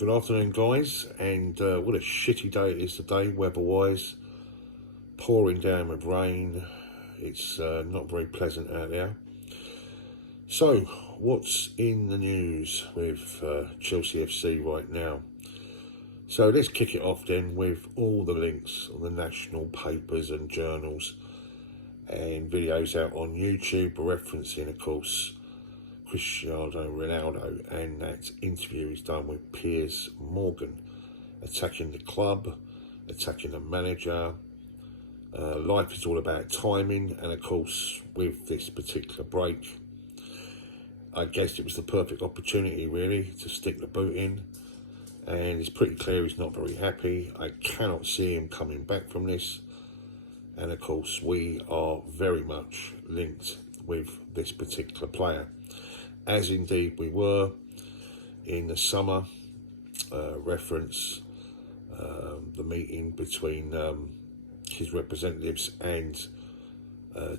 Good afternoon, guys, and what a shitty day it is today, weather-wise. Pouring down with rain. It's not very pleasant out there. So, what's in the news with Chelsea FC right now? So let's kick it off then with all the links on the national papers and journals and videos out on YouTube referencing, of course, Cristiano Ronaldo, and that interview is done with Piers Morgan, attacking the club, attacking the manager. Life is all about timing, and of course with this particular break, I guess it was the perfect opportunity really to stick the boot in, and it's pretty clear he's not very happy. I cannot see him coming back from this, and of course we are very much linked with this particular player, as indeed we were in the summer. Reference the meeting between his representatives and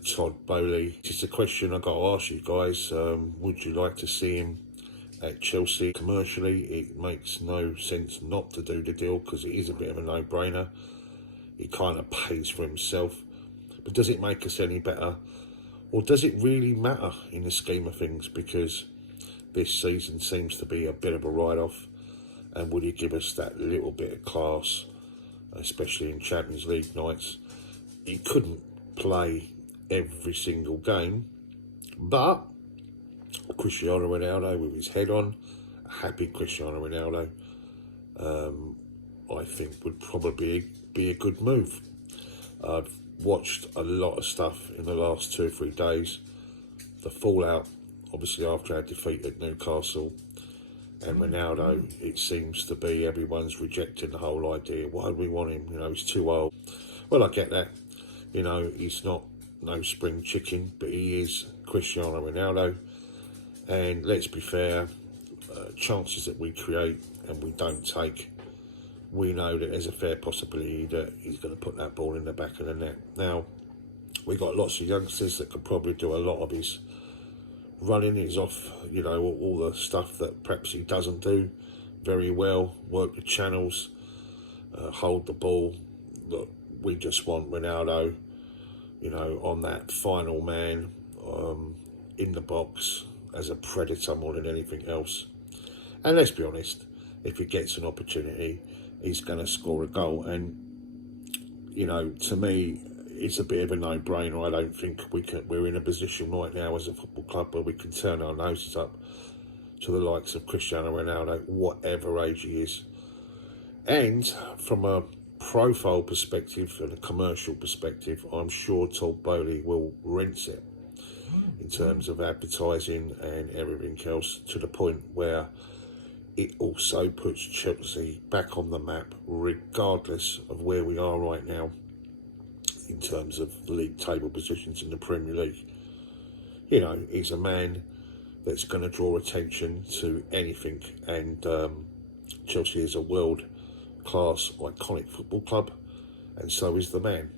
Todd Boehly. Just a question I got to ask you guys: would you like to see him at Chelsea? Commercially, it makes no sense not to do the deal because it is a bit of a no-brainer. He kind of pays for himself, but does it make us any better? Or does it really matter in the scheme of things? Because this season seems to be a bit of a write-off. And would he give us that little bit of class, especially in Champions League nights? He couldn't play every single game. But Cristiano Ronaldo with his head on, a happy Cristiano Ronaldo, I think would probably be a good move. I've watched a lot of stuff in the last 2 or 3 days. The fallout, obviously, after our defeat at Newcastle, and Ronaldo, it seems to be everyone's rejecting the whole idea. Why do we want him? You know, he's too old. Well, I get that. You know, he's not no spring chicken, but he is Cristiano Ronaldo. And let's be fair, chances that we create and we don't take, we know that there's a fair possibility that he's going to put that ball in the back of the net. Now, we've got lots of youngsters that could probably do a lot of his running. He's off, you know, all the stuff that perhaps he doesn't do very well, work the channels, hold the ball. Look, we just want Ronaldo, you know, on that final man, in the box as a predator more than anything else. And let's be honest, if he gets an opportunity, he's going to score a goal. And, you know, to me, it's a bit of a no-brainer. I don't think we're in a position right now as a football club where we can turn our noses up to the likes of Cristiano Ronaldo, whatever age he is. And from a profile perspective and a commercial perspective, I'm sure Todd Boehly will rinse it in terms of advertising and everything else, to the point where it also puts Chelsea back on the map, regardless of where we are right now in terms of the league table positions in the Premier League. You know, he's a man that's going to draw attention to anything, and Chelsea is a world-class, iconic football club, and so is the man,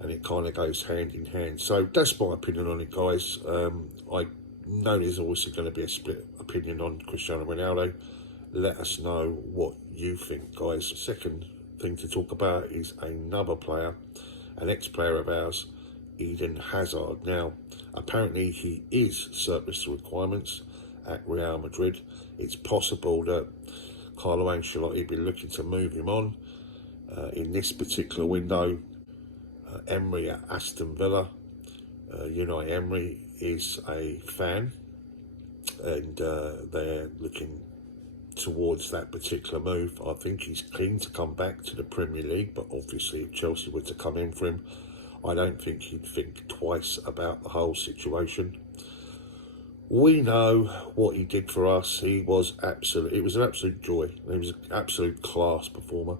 and it kind of goes hand in hand. So that's my opinion on it, guys. I know there's also going to be a split opinion on Cristiano Ronaldo. Let us know what you think, guys. Second thing to talk about is another player, an ex-player of ours, Eden Hazard. Now, apparently he is surplus to requirements at Real Madrid. It's possible that Carlo Ancelotti be looking to move him on in this particular window. Emery at Aston Villa. Unai Emery is a fan, and they're looking towards that particular move. I think he's keen to come back to the Premier League, but obviously if Chelsea were to come in for him, I don't think he'd think twice about the whole situation. We know what he did for us. It was an absolute joy. He was an absolute class performer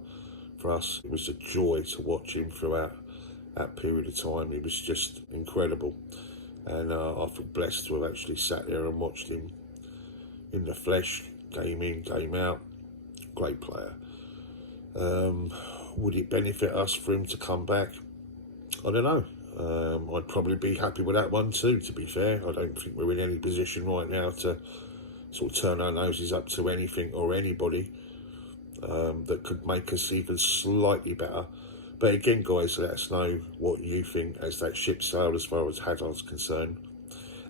for us. It was a joy to watch him throughout that period of time. It was just incredible, and I feel blessed to have actually sat there and watched him in the flesh, game in, game out. Great player. Would it benefit us for him to come back? I don't know. I'd probably be happy with that one too, to be fair. I don't think we're in any position right now to sort of turn our noses up to anything or anybody. that could make us even slightly better. But again, guys, let us know what you think as that ship sailed as far as Hazard's concerned.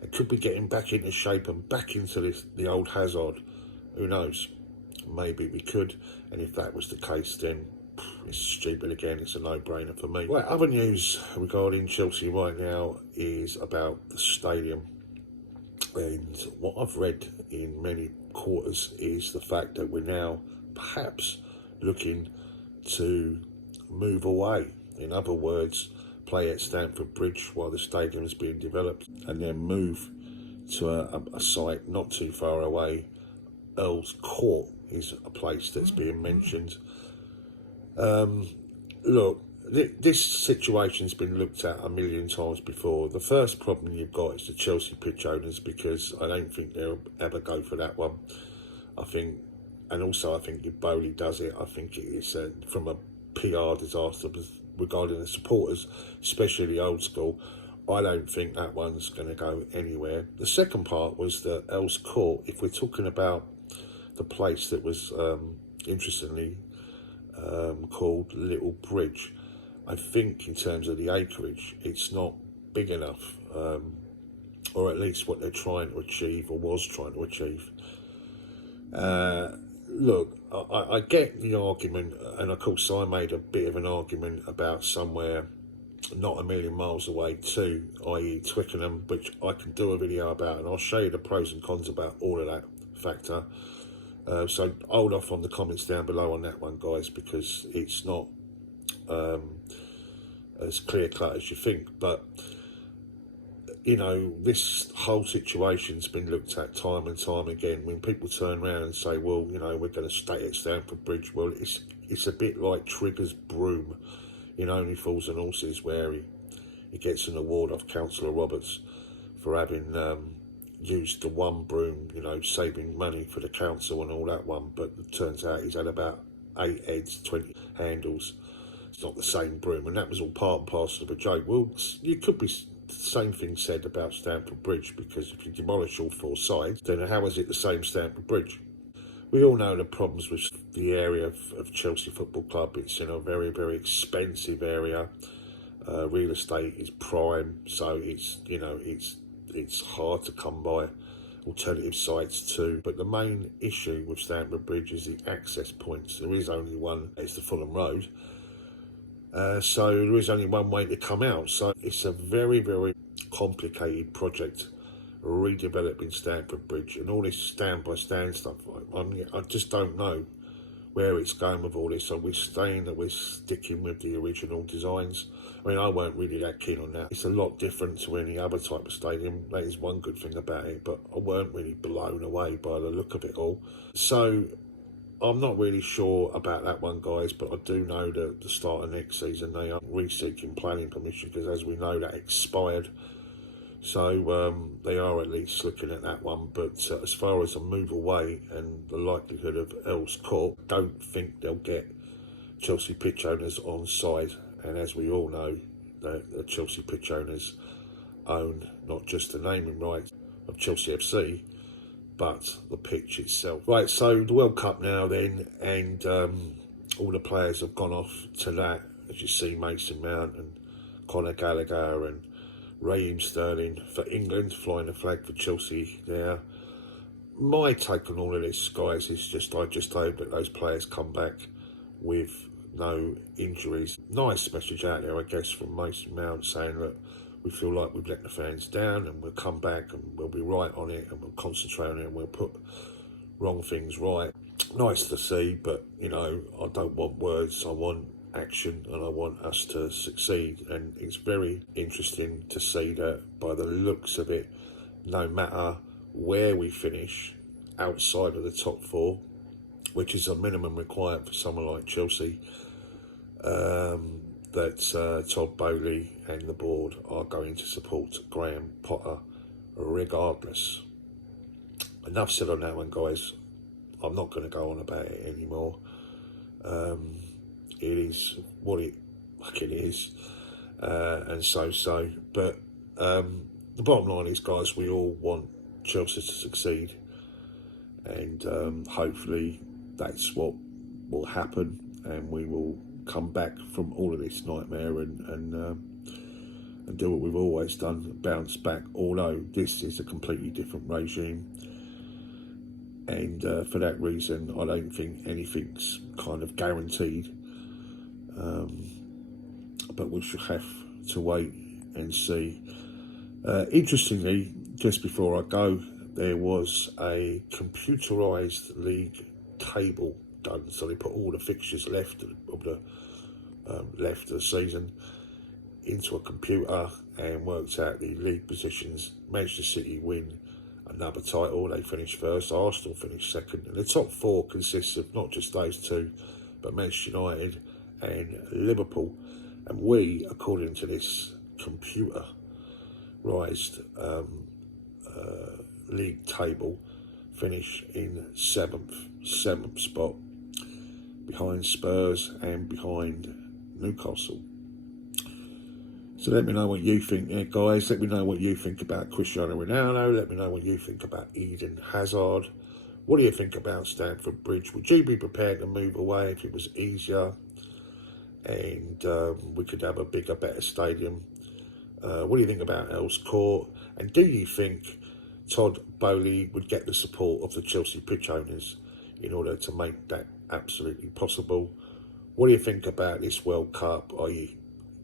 And could be getting back into shape and back into the old Hazard. Who knows? Maybe we could. And if that was the case, then it's stupid again. It's a no-brainer for me. Well, other news regarding Chelsea right now is about the stadium. And what I've read in many quarters is the fact that we're now perhaps looking to move away. In other words, play at Stamford Bridge while the stadium is being developed, and then move to a site not too far away. Earl's Court is a place that's being mentioned. Look, this situation's been looked at a million times before. The first problem you've got is the Chelsea pitch owners, because I don't think they'll ever go for that one. I think, and also I think if Bowley does it, I think it is from a PR disaster regarding the supporters, especially the old school. I don't think that one's going to go anywhere. The second part was the Earl's Court. If we're talking about the place that was, interestingly, called Little Bridge, I think in terms of the acreage, it's not big enough, or at least what they're trying to achieve, or was trying to achieve. Look, I get the argument, and of course I made a bit of an argument about somewhere not a million miles away too, i.e. Twickenham, which I can do a video about, and I'll show you the pros and cons about all of that factor. So hold off on the comments down below on that one, guys, because it's not as clear-cut as you think. But, you know, this whole situation's been looked at time and time again. When people turn around and say, well, you know, we're going to stay at Stamford Bridge, well, it's a bit like Trigger's broom in Only Fools and Horses, where he gets an award off Councillor Roberts for having used the one broom, you know, saving money for the council and all that one. But it turns out he's had about 8 heads, 20 handles. It's not the same broom, and that was all part and parcel of a joke. Well, you could be the same thing said about Stamford Bridge, because if you demolish all 4 sides, then how is it the same Stamford Bridge? We all know the problems with the area of Chelsea Football Club. It's in a very, very expensive area. Real estate is prime, so it's, you know, it's hard to come by. Alternative sites too. But the main issue with Stamford Bridge is the access points. There is only one, it's the Fulham Road. So there is only one way to come out. So it's a very, very complicated project, redeveloping Stamford Bridge, and all this stand by stand stuff. I just don't know where it's going with all this. So we're sticking with the original designs. I mean, I weren't really that keen on that. It's a lot different to any other type of stadium. That is one good thing about it, but I weren't really blown away by the look of it all. So I'm not really sure about that one, guys, but I do know that at the start of next season they are re-seeking planning permission, because as we know, that expired. So they are at least looking at that one. But as far as a move away and the likelihood of Earl's Court, I don't think they'll get Chelsea pitch owners on side. And as we all know, the Chelsea pitch owners own not just the naming rights of Chelsea FC, but the pitch itself. Right, so the World Cup now then, and all the players have gone off to that. As you see, Mason Mount and Conor Gallagher and Raheem Sterling for England, flying the flag for Chelsea there. My take on all of this, guys, is I just hope that those players come back with no injuries. Nice message out there, I guess, from Mason Mount, saying that we feel like we've let the fans down, and we'll come back and we'll be right on it, and we'll concentrate on it, and we'll put wrong things right. Nice to see, but, you know, I don't want words, I want action, and I want us to succeed. And it's very interesting to see that by the looks of it, no matter where we finish outside of the top 4, which is a minimum required for someone like Chelsea, that Todd Bowley and the board are going to support Graham Potter regardless. Enough said on that one, guys. I'm not going to go on about it anymore. It is what it fucking is, and so. But the bottom line is, guys, we all want Chelsea to succeed, and hopefully that's what will happen, and we will come back from all of this nightmare and do what we've always done, bounce back, although this is a completely different regime. And for that reason, I don't think anything's kind of guaranteed. But we should have to wait and see. Interestingly, just before I go, there was a computerised league table done. So they put all the fixtures left of the season into a computer and worked out the league positions. Manchester City win another title, they finished first. Arsenal finished second, and the top four consists of not just those two, but Manchester United and Liverpool. And we, according to this computerised league table, finish in seventh spot, behind Spurs and behind Newcastle. So let me know what you think, guys. Let me know what you think about Cristiano Ronaldo. Let me know what you think about Eden Hazard. What do you think about Stamford Bridge? Would you be prepared to move away if it was easier and we could have a bigger, better stadium? What do you think about Earls Court? And do you think Todd Boehly would get the support of the Chelsea pitch owners in order to make that absolutely possible? What do you think about this World Cup? Are you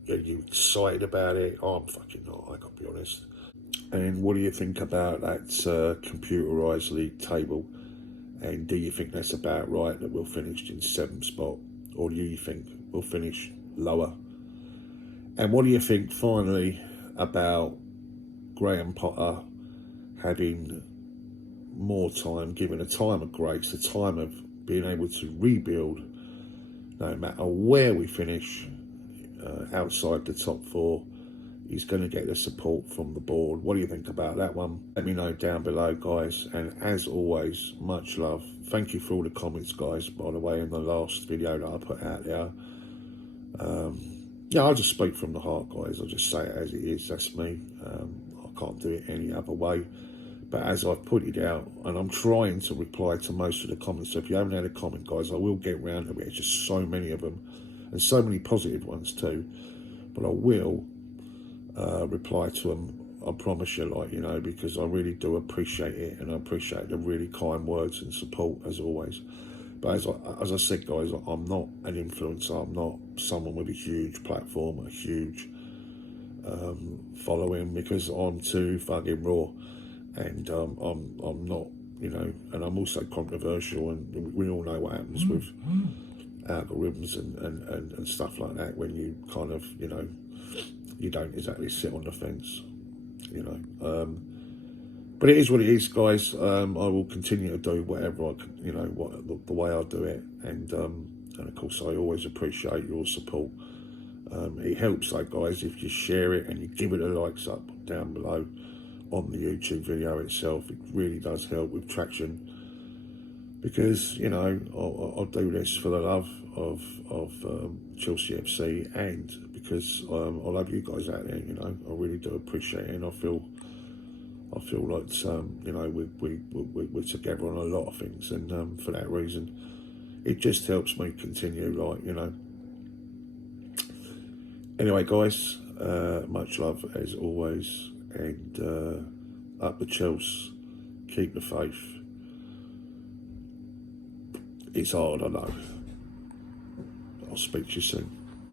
excited about it? I'm fucking not, I gotta be honest. And what do you think about that computerised league table? And do you think that's about right, that we'll finish in seventh spot? Or do you think we'll finish lower? And what do you think, finally, about Graham Potter having more time, given a time of grace, a time of being able to rebuild, no matter where we finish, outside the top four? He's going to get the support from the board. What do you think about that one? Let me know down below, guys. And as always, much love. Thank you for all the comments, guys, by the way, in the last video that I put out there. Yeah, I'll just speak from the heart, guys. I'll just say it as it is. That's me. I can't do it any other way. But as I've put it out, and I'm trying to reply to most of the comments, so if you haven't had a comment, guys, I will get round to it. There's just so many of them, and so many positive ones too. But I will reply to them, I promise you, like, you know, because I really do appreciate it, and I appreciate the really kind words and support, as always. But as I said, guys, I'm not an influencer. I'm not someone with a huge platform, a huge following, because I'm too fucking raw, and I'm not, you know, and I'm also controversial, and we all know what happens with algorithms and stuff like that when you kind of, you know, you don't exactly sit on the fence, you know. But it is what it is, guys. I will continue to do whatever I can, you know, the way I do it, and of course I always appreciate your support. It helps, though, guys, if you share it and you give it a likes up down below on the YouTube video itself. It really does help with traction, because, you know, I'll do this for the love of Chelsea FC, and because I love you guys out there. You know, I really do appreciate it, and I feel like you know, we're together on a lot of things, and for that reason, it just helps me continue, like, you know. Anyway, guys, much love as always, and up the Chelsea, keep the faith. It's hard, I know. I'll speak to you soon.